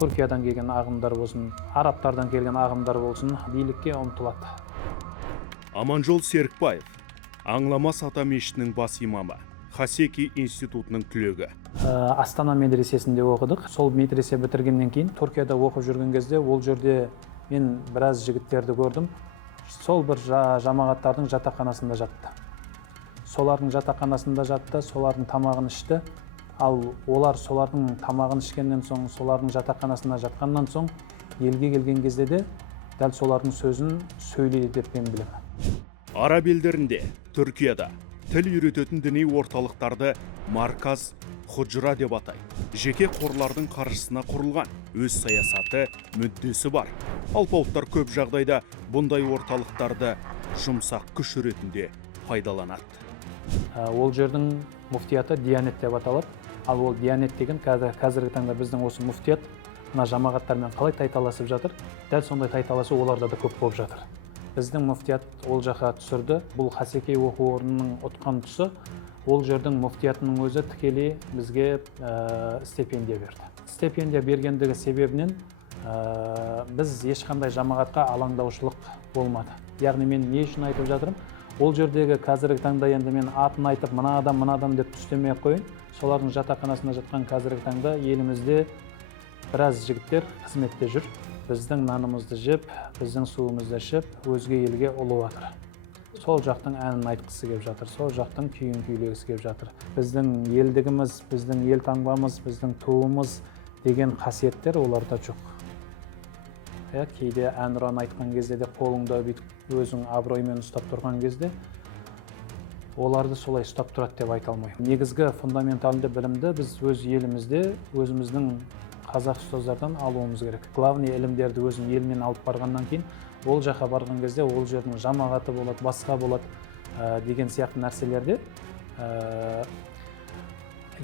Түркиядан келген ағымдар болсын, арабтардан келген ағымдар болсын, билікке ұмтылады. Аманжол Серікбаев, Аңламас ата мешітінің бас имамы, Хасеки институтының түлегі. Астана медресесінде оқыдық. Сол медресе бітіргеннен кейін Түркияда оқып жүрген кезде ол жерде мен біраз жігіттерді көрдім. Сол бір жамағаттардың жатақханасында жатты. Солардың жатақханасында жатты, солардың тамағын ішті. Ал олар солардың тамағын ішкеннен соң, солардың жатақханасына жатқаннан соң, елге келген кезде де дәл солардың сөзін сөйлейді деп мен білемін. Араб елдерінде, Түркияда тіл үйрететін діни орталықтарды марказ, худжра деп атайды. Жеке қорлардың қаржысына құрылған, өз саясаты, мүддесі бар. Алпауыттар көп жағдайда бұндай орталықтарды жұмсақ күш ретінде пайдаланады. Ол жердің муфтияты Диянет деп аталады. Ал ол Диянет деген қазіргі таңда біздің осы муфтият мына жамағаттармен қалай тайталасып жатыр, дәл сондай тайталасы оларда да көп болып жатыр. Біздің муфтият ол жаққа түсірді. Бұл Хасеки оқу орнының ұтқан тұсы, ол жердің муфтиятының өзі тікелей бізге стипендия берді. Стипендия бергендігі себебінен біз ешқандай жамағатқа алаңдаушылық болмады. Яғни мен не үшін айтып жатырмын? Ол жердегі қазіргі таңда енді мен атын айтып, мына адам деп түстемей қойын. Солардың жатақханасында жатқан қазіргі таңда елімізде біраз жігіттер қызметте жүр. Біздің нанымызды жеп, біздің суымызды ішіп, өзге елге ұлы жатыр. Сол жақтың әнін айтқысы келіп жатыр, сол жақтың күйін күйлегісі келіп жатыр. Біздің елдігіміз, біздің ел таңбамыз, біздің туымыз деген қасиеттер оларда жоқ. Кейде әнұран айтқан кезде де қолыңда бүйтіп өзің абыроймен ұстап тұрған кезде оларды солай ұстап тұрады деп айта алмаймын. Негізгі фундаменталды білімді біз өз елімізде, өзіміздің қазақ ұстаздардан алуымыз керек. Главный ілімдерді өзің елмен алып барғаннан кейін, ол жаққа барған кезде ол жердің жамағаты болады, басқа болады деген сияқты нәрселерде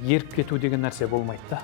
еріп кету деген нәрсе болмайды да.